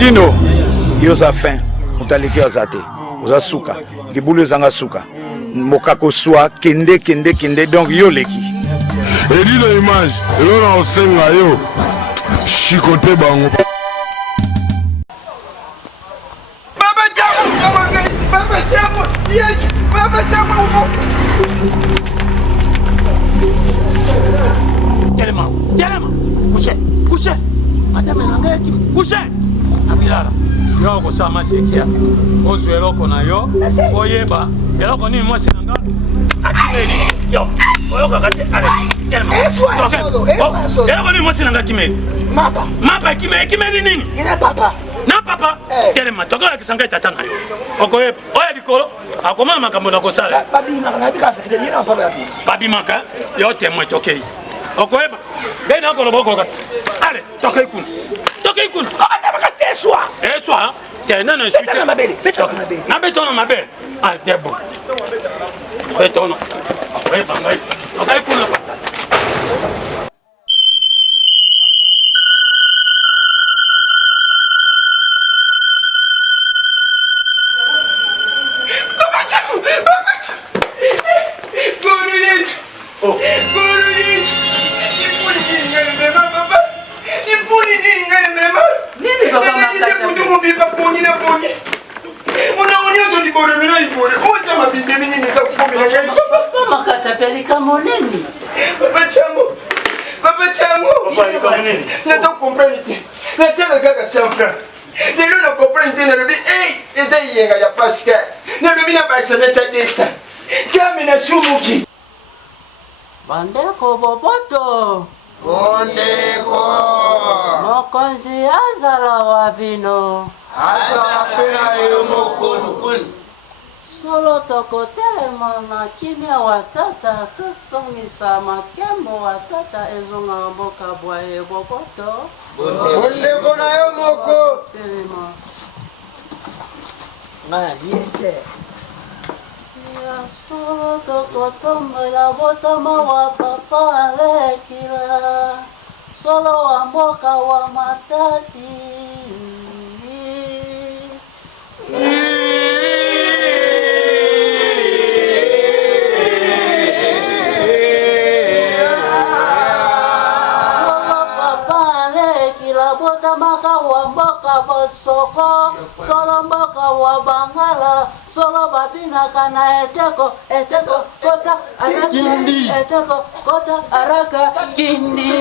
Edino, yoza fin, mutaliki azate, oza suka, libulu zanga suka, mokako swa, kende, donc yo leki. Edino image, yo na osenga yo, shikote bango. Baba Chamo, couchez. Madame Nangaki, couchez. Abilala. Yo ko sama sekia. Ozo eloko na yo. Oyeba. Eloko ni mwasi nanga. Akimeli. Yo. Oyo kakate. Allez. Tellement. Eloko ni mwasi nanga kimeli. Mapa kimeli nini? Ina papa. Na papa. Tellement. Tokola kisanga tata na yo. Okoye. Oya dikolo. Akoma makambo na kosala. Babimaka na bika fekele yena papa yapi. Babimaka. Yo témoin tokei. Okoyeba. Gaina ko loboko kat. Allez, tokei kun. Ata bakaste soir. Soir. Tiens, non, je suis na mabele. Na béton na mabele. Ah, debo. Béton. Ouais, bangai. Tokei kun la patate. Papa Chamo. Nataka comprendre. Nataka kaka 100 francs. Lelo na comprendre na lobi eza yenga ya Pascal. Na lobi na baisha na chadesa. Chame na sumuki. Bandeko boboto. Mokonzi azala wabino. Azala pena yo mokolo. Solo tokotelema na kimia watata tusongisa makembo watata ezonga mboka bwaye boboto. Ondeko na yo moko. Telema. Ngana niente. Ya solo tokotombela botama wa papa alekila. Solo wa mboka wa matati. Soko, solo mboka wa Bangala, solo babina kana eteko, kota, araka, eteko, kota, araka, kindi.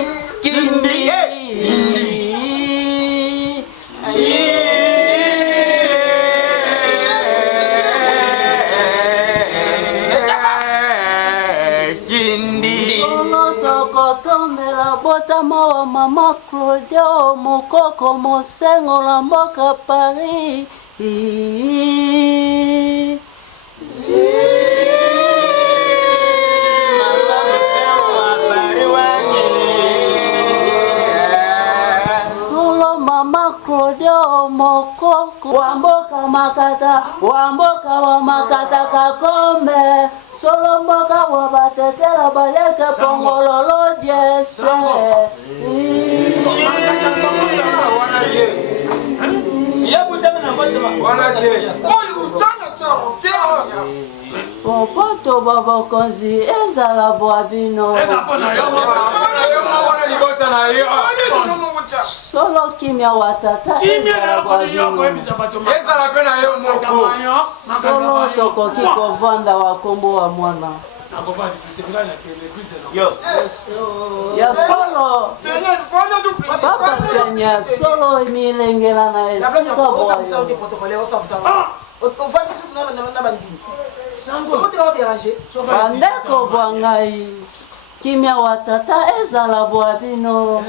Botama wa mama Claudia mokoko mosengo la mboka Paris. Solo mama Claudia mokoko wa mboka wa makata kakombe. Solo mboka wa batetela baleke pongololo jese. Popoto baba konzi ezala boabino. Solo kimia watata ezala boabino. Solo toko kiko vanda wakombo wa mwana. Ya solo Papa Seigneur solo milengela na esika boyo. Bandeko bwangai kimia watata ezala boabino.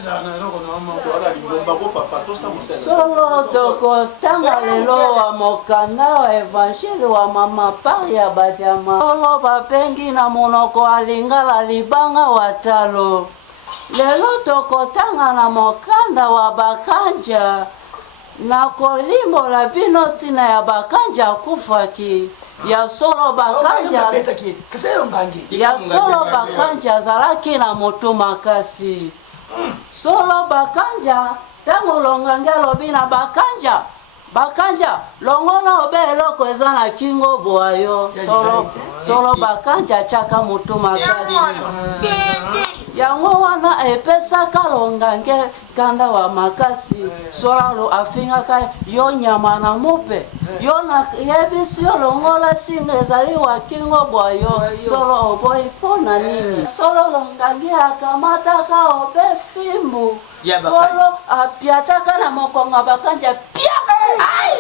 Solo toko tanga lelo wa mokanda wa evangile wa mama paria bajama. Solo bapengi na monoko alingala libanga watalo. Lelo toko tanga na mokanda wa bakanja. Na kolimo la bino tina ya bakanja kufaki. Ya solo bakanja zalaki na moto makasi. Solo bakanja tangu longange lobina bakanja bakanja longono obelo kweza na kingo boyo solo bakanja chaka mutuma kasi yango wana epesa kalongange kanda wa makasi sola lo afinga kai yo nyama na mupe yo na yebisi yo longola singa ezali wa kingo boyo solo oboy fona nini solo longange akamata ka obe fimbu solo apiataka na mokonga bakanja pia ai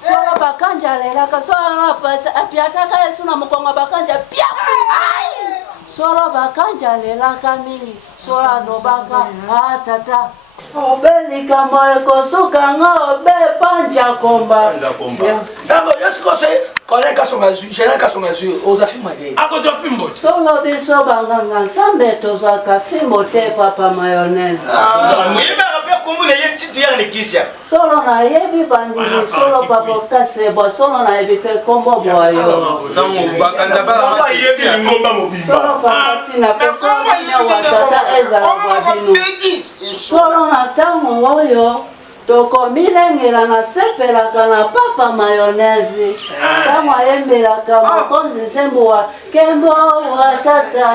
solo bakanja lelaka solo apiataka yesu na mokonga bakanja pia ai solo bakanja lelaka mingi solo dobaka tata obelika moeko sukanga obe panja komba Sango yesko se koreka songazu jenaka songazu ozafima ge akoto fimbo solo biso banganga nsambe tozwaka fimbo te papa mayonnaise Muyiba ape kumule yeti tuya nikisha. solo na yebi bandini solo papa kasebo solo na yebi pe kombo boyo Sango bakanda ba yebi ngomba mobimba. solo papa tina pe solo nya watata ezala badino solo na tango oyo tokomilengela na sepelaka na papa mayonnaise tango ayembelaka mokonzi nsembo wa kembo wa tata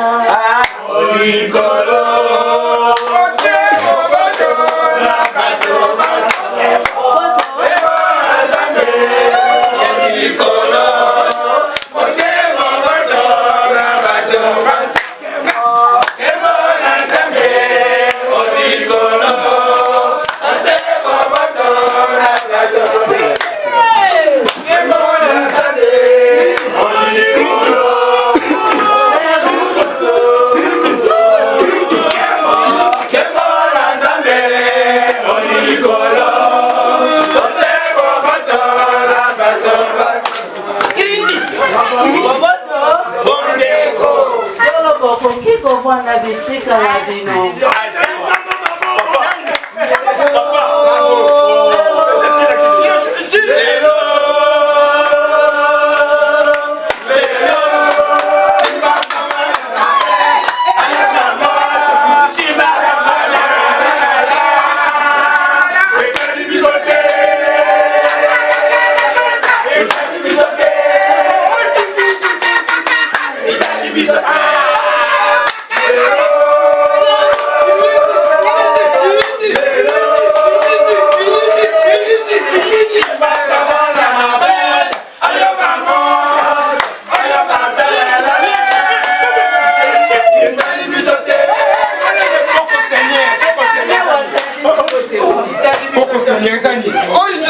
na bisika na bino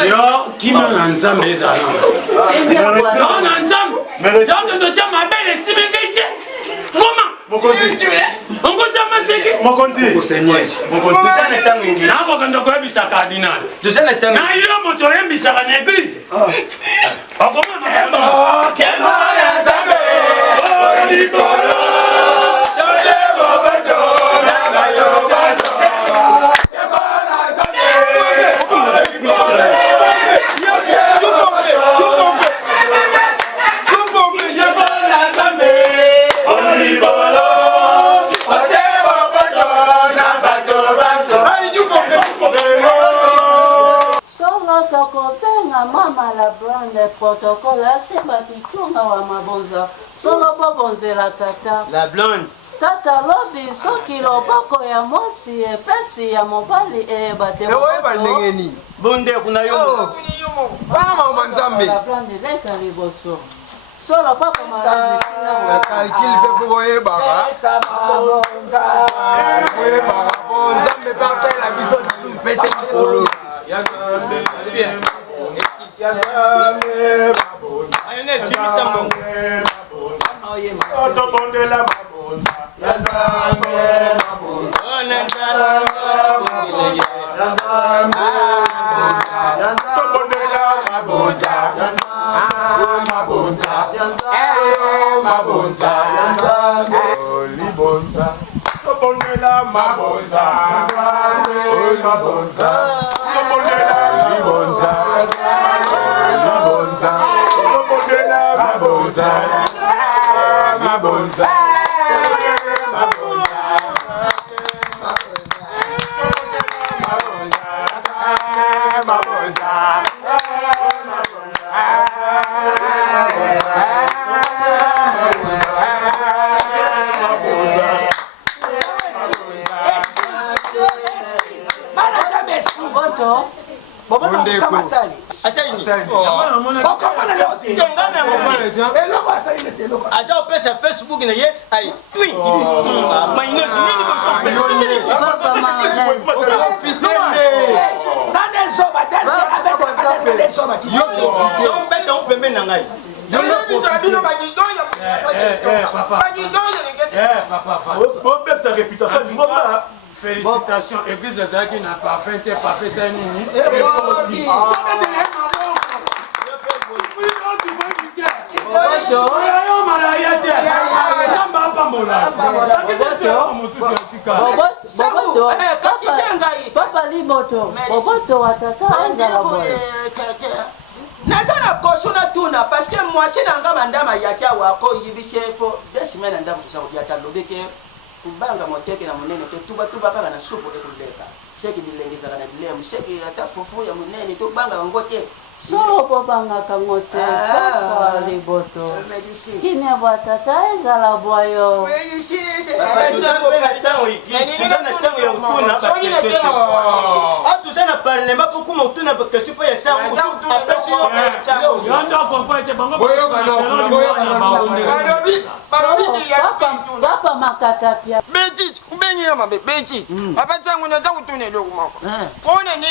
yo kimio na nzambe ezala no na nzambe yo ndo chama bele simengete ngoma ongoza maseke nako kando koyebisa cardinal na yo moto oyembisaka na eglise okoma na nzambe mama la brande protocole asemba kitunga wa mabonza solo bobonzela tata La blonde. tata lobi soki loboko ya mwasi epesi ya mobali eyebate Balengeni. Bonde kuna yomo. Mama nzambe. la brande leka liboso solo papa malazi tina Kalkil pe fo yeba. Yeba. Nzambe pasa la biso tsu pete kolo. Ayonez kimi sambo. Oto bonde la mabonza. Nzambe mabonza. ndeko. Asaini. Aja opesa Facebook na ye ai twi. Mayonnaise nini kwa félicitations, église de Zaki n'a pas fait, t'es pas fait, c'est nous. Nazana koshona tuna parce que moi c'est nanga mandama yakia wako yibise po 2 semaines ndamu tushakuja talobeke kubanga moteke na munene te tuba kanga na supu ekuleka sheki bilengeza kana dilea msheki hata fufu ya munene to banga ngote solo popanga kangote papa liboto kine batata ezala boyo papa makata pia Benji ubenye mabe benji papa changu na tangu tunele kumako kone ni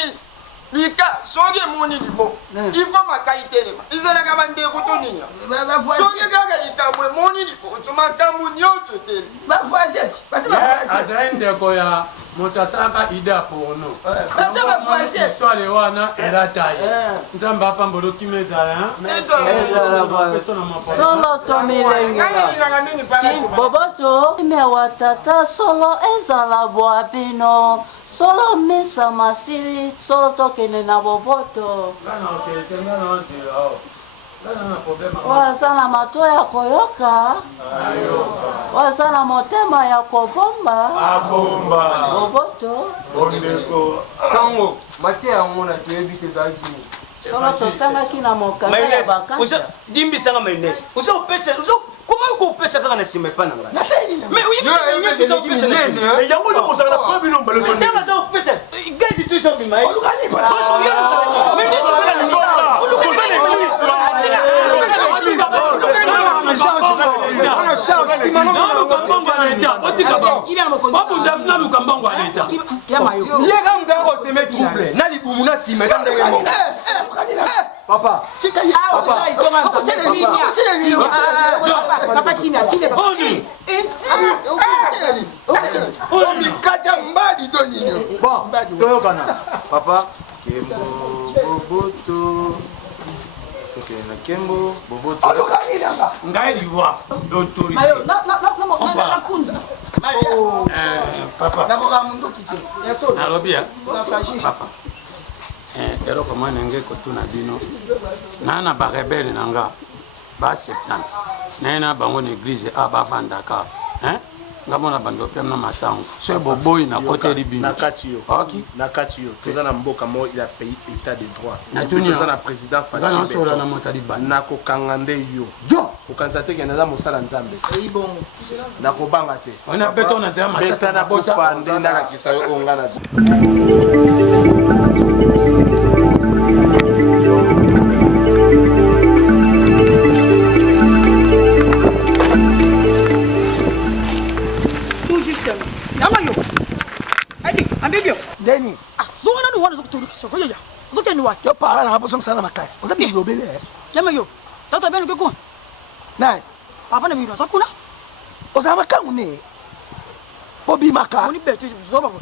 Ika soge moni libo ifa makaitelema izala kabande kutuninya soge gaga likamwe moni libo tuma kamu nyoto tele bafasheti basi bafasheti azaende koya motasaka ida pono basi bafasheti histoire wana era taye nzamba hapa mbolo kimezala solo tomilenga boboto imewatata solo ezala boabino solo misa masili solo tokene na boboto wazana mato ya koyoka wazana motema ya kobomba boboto sango mate yango na tebite zaki solo totangaki na mokanda ya bakanja dimbi sanga mayonnaise uso pesa uso comment ko pesa kaka na sima pana ngana mais oui mais c'est pesa mais yango le ko sanga pas bino mbalo to ndanga so pesa gazi tu so bi mai olukani ba so yo mais ni so na ni olukani papa papa Kembo boboto ngai liwa l'autorité papa alobia papa eloko mwana nge kotuna bino nana barebele nanga ba 70 nena bango na église abavandaka ngamona bando pia na masango so boboyi na kote libino na kati yo toza na mboka mo il a pays état de droit toza na président Fatima na kokanga nde yo okanisa te ke naza mosala nzambe na kobanga te ona beto na nzamba beta na kufa nde ndakakisa yo ongana Deni. Zona no wana zokutoka soko ya. Zote ni wapi? Yo para na hapo sana makasi. Unataka nilobele. Jama yo. Tata beni kwa. Nai. Hapa na miro sakuna. Osama kangu ne. Bobi maka. Oni beti zoba bo.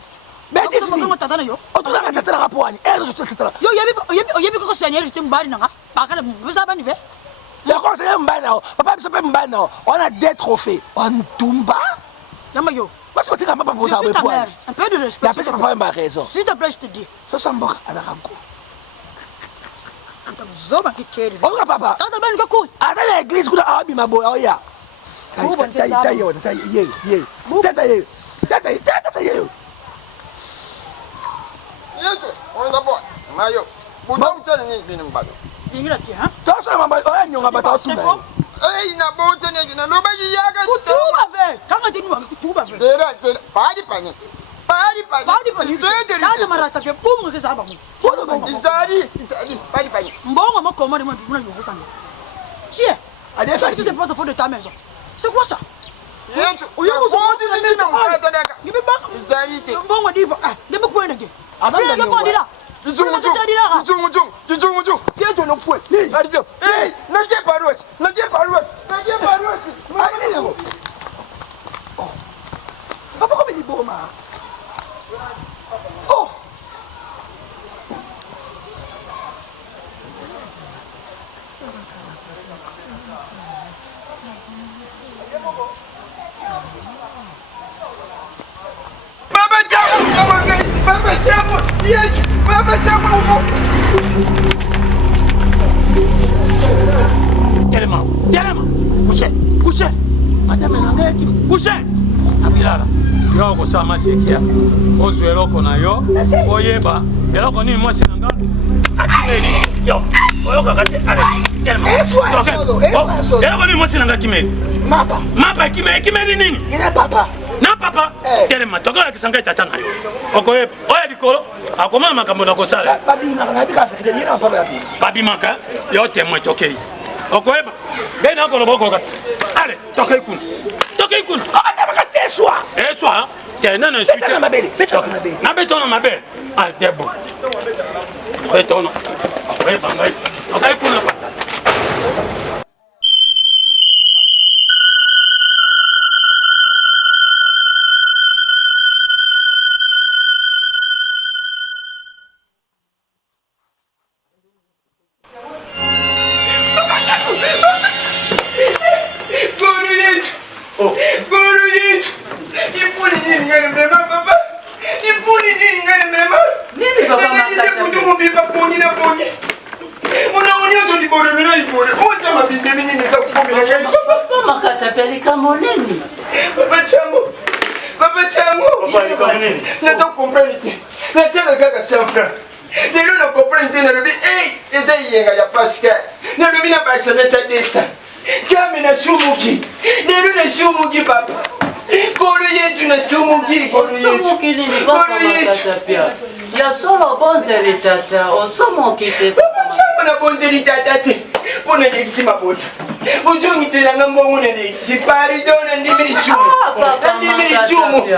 Beti zoba tata na yo. Otuna tata na hapo ani. Zo tata. Yo yebi ko senyeri timbari nanga. Bakala muzaba ni ve. Ya ko senyeri mbana. Papa biso pe mbana. On a des trophées. On tumba. Jama yo. Parce que tu as pas posé un peu de respect. La personne n'a pas raison. S'il te plaît, je te dis. Ça s'en va à la rencontre. On va papa. Quand tu as un à l'église, tu as un peu de ya. Hey, na bote ne na loba yaga kutuba ve kama tinu kutuba ve tera padi panye Pahali pa. Ndio mara tapia bomu ke saba mu. Izali. Pahali pa. Mbongo makoma ni mtu mwana yuko sana. Chia. Qu'est-ce que c'est pas de faute de ta maison? C'est quoi ça? Yetu. Uyangu zote ndio mkata daka. Nibe baka. Izali te. Mbongo diva. Ndeme kwenda ke. Adanga ke pandira. Kijungu. Yetu no kwe. Arijo. Hey, naje paruwasi. Oh. Papa comme il est beau, ma. Oh. Baba changu. Telema. Couchez. Madame Nangeki, couchez. Abilala. Yo ko sama sekia. Ozu eloko na yo. Oyeba. Eloko ni mwasi nanga. Akimeli. Yo. Oyoka kate. Ale. Telema. Eloko ni mwasi nanga kimeli. Mapa kimeli nini? Ina papa. Na papa. Telema. Toka kisanga tata na yo. Okoyeba. Oya dikolo. Akoma makambo na kosala. Babimaka. Yo temwe tokei. Okoyeba. Genda ko loboko kata. Ale, toka ikuna. Abataka c'était soir. Soir. Tiens, non, Béton ma belle. Na béton ma belle. Ah, debout. Béton. Ouais, bangai. Toka ikuna pata. Papa changu. Naza comprendre. Nataka kaka 100 francs. Lelo na comprendre na lobi eza yenga ya Pascal. Na lobi na baisha na chadesa. Kama na sumuki. Lelo na sumuki papa. Kolo yetu na sumuki, Sumuki nini papa makatapia. Ya solo bonzeli tata, osomoki te. Papa changu na bonzeli tata te. Pona yekisima bota. Bujungi tena ngambongo na ni. Siparidona ndimiri sumu. Ndimiri sumu.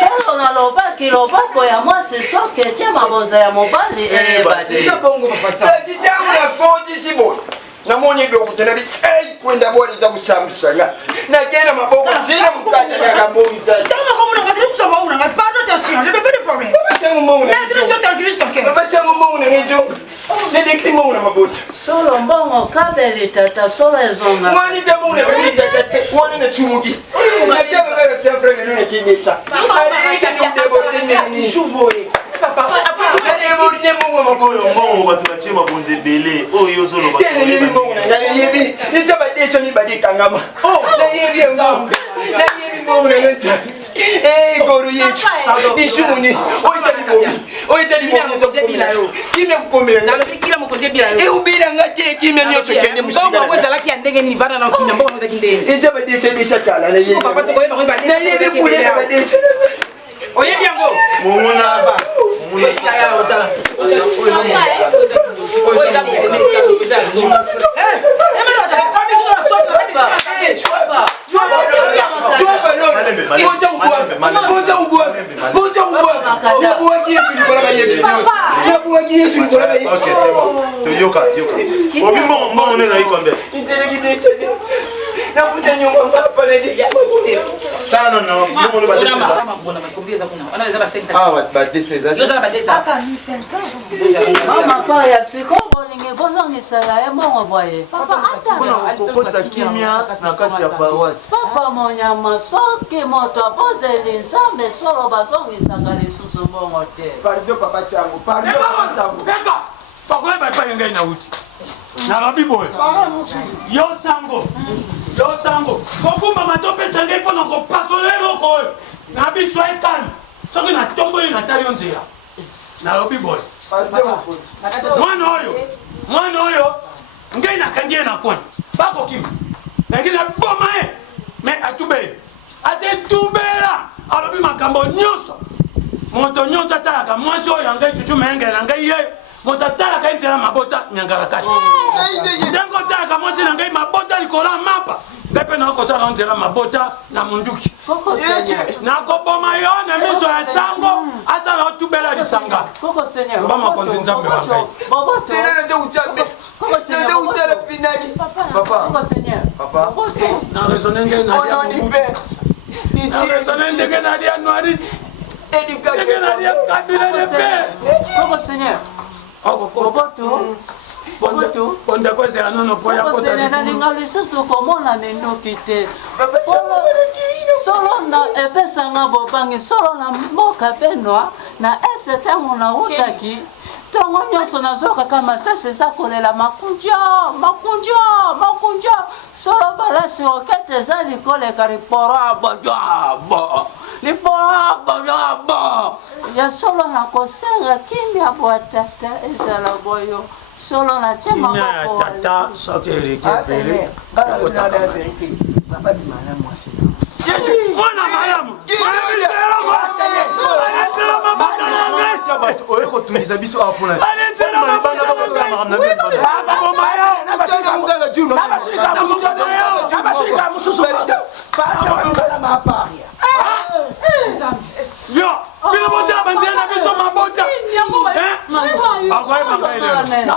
Solo na lobaki lobako ya mwasi soke tia mabonza ya mobali Eza bongo papa sa. Tajidamu na koji sibo. Na monye dogo tenabi kwenda bora za kusambisanga. Na gena maboko zina mkanya ya ngambongi za. Tama kama unataka kusema una ngapata tasio. Je vais pas de problème. Papa changu mbongo. Na ndio tutakristo ke. Papa changu mbongo na ngejo. Ne dexi mbongo na mabota. Solo mbongo kabeli tata solo ezonga. Mwani jamu na kabeli tata. Mwani na chumugi. Na jamu na sempre ne lune chindesa. Ale ika ni udebo ni shumboye. Papa ale morine mbongo maboyo. Mbongo batu bachema bonze bele. Oh yo solo batu. Tene yebi mbongo na yebi. Ni taba desha ni badika ngama. Na yebi mbongo. Na yebi mbongo na ngeja. Goro yetu. Ishuni. Oita di bomi. Kime kukomera. Na kila mkoze bila. Ubira ngate kime nyocho kende mushika. Mbongo weza laki ndege ni vana na kina mbongo ndege ndege. Eza badesha kala na yebi. Papa to koyeba koyeba. Na yebi kule na badesha. Oye biango. Mumuna aba. Mumuna ya utala. Ok, c'est bon. To yoka. Obi mbongo nena iko mbe. Nakuta nyumba hapa na ndio. Tano na mbongo badesa. Mbona makombeza kuna. Anaweza ba 5. Ah, badesa za. Yo dala badesa. Papa ni 500. Mama pa ya sikobo ningebozongisa la mbongo boye. Papa hata. Kokota kimia na kati ya paroisse. Papa monyama soki moto abozeli nzambe solo bazongisaka lisusu mbongo te. Pardon papa changu. Pardon papa changu. Peka. Tokoyeba epai ngai na uti. Na lobi boye. Yo sango. Kokumba matopesa ngai mpona kopasole eloko oyo. Na biso etani. Soki na tomboli na tali yo nzela. Na lobi boye. Mwana oyo. Ngai nakangi ye na kwani. Bakokima. Lakini na boma ye. Me atubeli. Ase tubela. alobi makambo nyonso moto nyonso atalaka mwasi oyo yangai chuchu meyengela ngai ye moto atalaka nzela mabota nyangala kati ndenge otalaka mwasi na ngai mabota likolo ya mapa ngai mpe nakotala nzela mabota na munduki nakoboma yo na miso ya sango asala otubela lisanga loba makonzi nzambe wa ngai na raisonne ndenge nalia noiri ndenge nalia kabila de pe bondeko ezela nono po ya kota nalinga lisusu komona minduki te solo na epesanga bobangi solo na mboka benwa na ese ntango nautaki ntongo nyonso nazokaka masasi eza kolela makunja solo balasi okete eza likoleka liporo ya bojabo ya solo nakosenga kimia bwatata ezala boyo solo na tie maboko tata soki eleki ebele mwana malamu oyo kotunisa biso awa mpona yo bino botala banzela na biso mabota akoyeba ngai lelo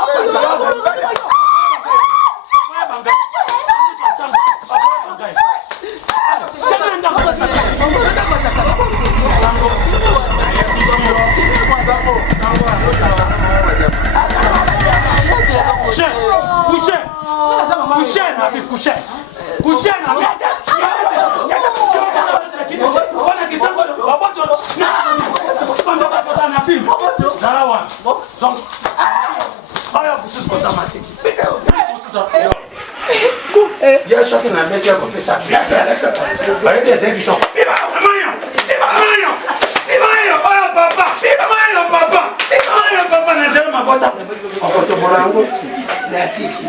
ya soki na beti ya kopesa bayebi ezebito papa natelo mabota okotobola yango natiki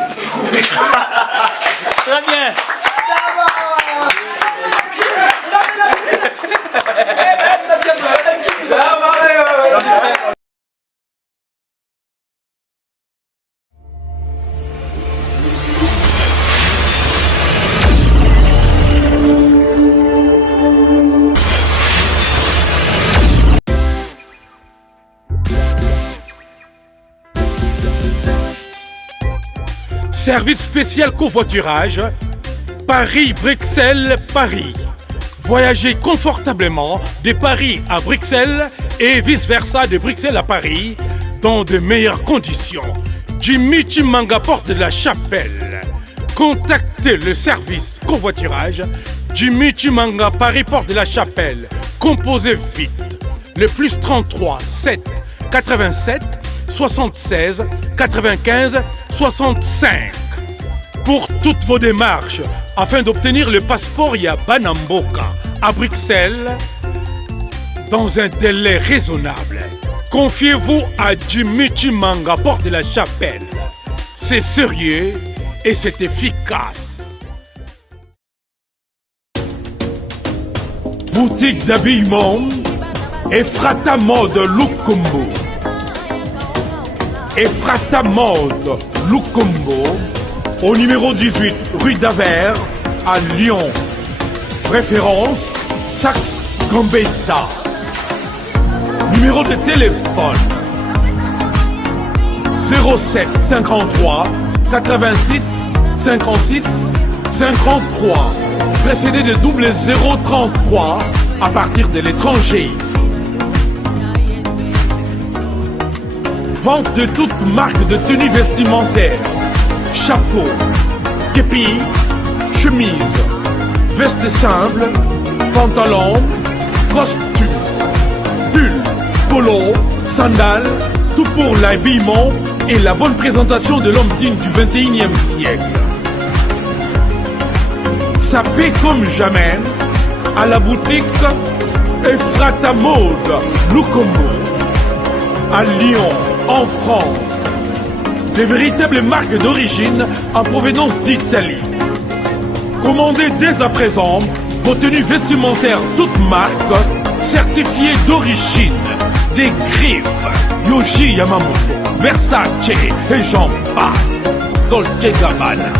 très bien Service spécial covoiturage, Paris-Bruxelles-Paris. Voyagez confortablement de Paris à Bruxelles et vice-versa de Bruxelles à Paris dans de meilleures conditions. Jimmy Chimanga, porte de la Chapelle. Contactez le service covoiturage Jimmy Chimanga, Paris, porte de la Chapelle. Composez vite. Le plus 33 7 87 76 95 65. Pour toutes vos démarches, afin d'obtenir le passeport Yabanamboka à Bruxelles, dans un délai raisonnable, confiez-vous à Jimmy Chimanga, porte de la Chapelle. C'est sérieux et c'est efficace. Boutique d'habillement Ephrata Mode Lukumbu. Ephrata Mode Lukumbu, au numéro 18 rue d'Avers à Lyon. Référence Saxe Gambetta. Numéro de téléphone 07 53 86 56 53, précédé de double 033 à partir de l'étranger. Vente de toutes marques de tenues vestimentaires, chapeau, képi, chemise, veste simple, pantalon, costume, pull, polo, sandales, tout pour l'habillement et la bonne présentation de l'homme digne du 21e siècle. Ça paie comme jamais à la boutique Ephrata Mode Lukumbu à Lyon, en France. Des véritables marques d'origine en provenance d'Italie. Commandez dès à présent vos tenues vestimentaires toutes marques, certifiées d'origine, des griffes, Yoji Yamamoto, Versace et j'en passe, Dolce Gabbana.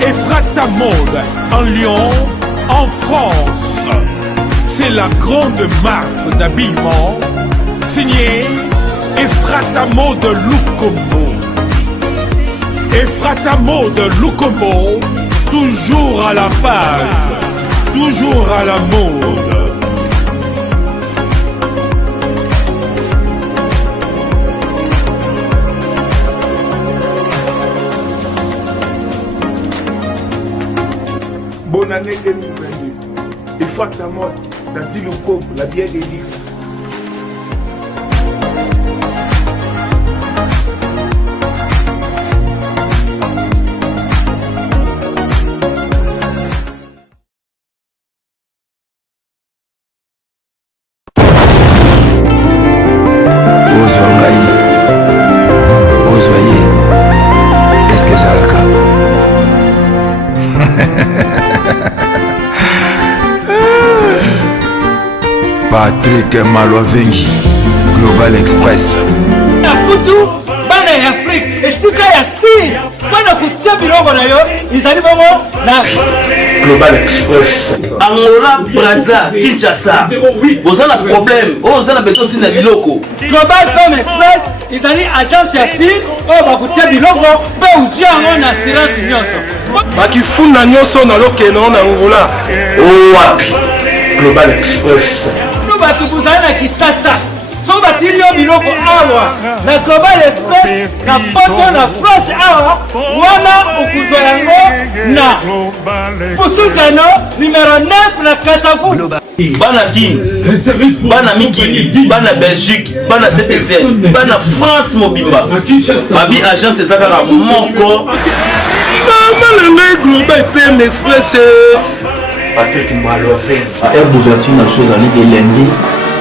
Ephrata Mode en Lyon, en France. C'est la grande marque d'habillement signée Ephrata Mode Lukomo. Ephrata Mode Lukomo, toujours à la page, toujours à la mode. Bonne année 2022. Ephrata Mode, Dati Lukomo, la bière d'Élix. Patrick Malwavengi, Global Express. Nakutu bana ya Afrique esika ya si bana kutia bilongo na yo izali bongo na Global Express. Angola, Brazza, Kinshasa. Vous avez un problème. Vous avez besoin de biloko. Global Femme Express izali agence ya si oyo bakutia bilongo mpe uzwi yango na assurance nyonso bakifunda nyonso na lokeno na Angola. Wapi Global Express. Bato buzali na Kisasa so batili yo biloko awa na Global Express na poto na France awa wana okuzwa yango na Pusutano numéro 9 na Kasavu. Bana Kin, Bana Mikili, Bana Belgique, Bana Saint-Etienne, Bana France Mobimba. Babi agence ezaka moko. Mama na Global PM Express. Patrick Malwavengi. À air d'ouverture, la chose à l'île lundi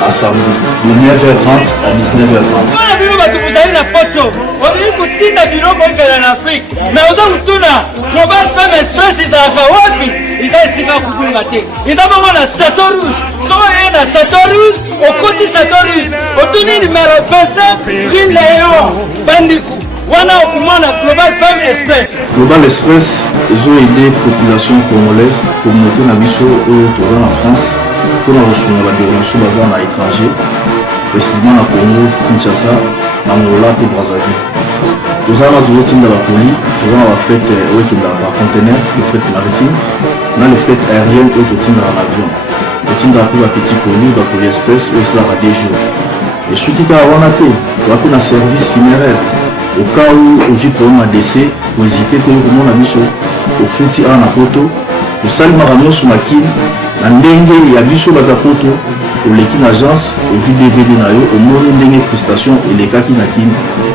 à samedi, de 9h30 à 19h30. Voilà, bino bato buzali na poto. Ori kutinda biloko ngala na Afrique. Mais oza mutuna Global Femme Express izalaka wapi? Iza esika kubunga te. Iza bongo na Satorus. So ye na Satorus, okoti Satorus. Otuni numéro 25, Rue Léon, Bandikou. Wana okumana Global Femme Express. Global Express, ils ont aidé la population congolaise, communauté na biso en France, pour recevoir la déronation basée à l'étranger, précisément à Congo, Kinshasa, Angola et Brazzaville. Nous avons toujours dans la poli, nous avons la fret dans conteneur, le fret maritime, nous avons le fret aérien et le dans l'avion. Le dans la petit poli, la poli express, où c'est là des jours. Et surtout quand on a fait, on a fait un service funéraire. Au cas où j'ai problème à décès, vous hésitez tout le monde a mis au fouti à la poto, au salement à sur ma kin, la dengue et à biso à la poto, au l'équipe agence, au jus DVD nayo, au monde dengue prestation et les cas qui n'a kin,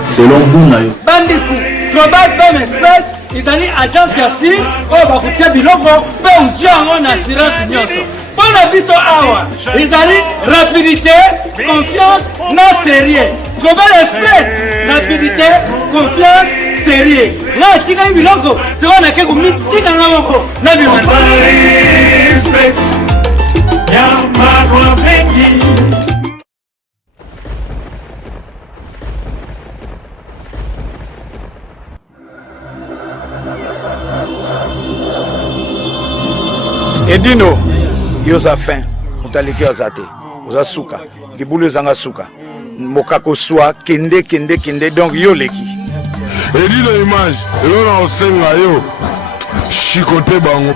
selon vous nayo. Bandikou, Global Femme Express, ils ont une agence ici, où bakutia biloko, pe uzwi yango na assurance nyonso. Pour la biso awa, ils ont rapidité, confiance, non sérieux. Global Express, rapidité, confiance, sérieux. Là, si vous avez un biloko, c'est qu'on a quelque chose à l'avant. Là, Edino, yoza fin, mutaliki azate, oza suka, libulu zanga suka. Mokako soa kende donc yo leki. Edino image, elona osenga yo. Shikote bango.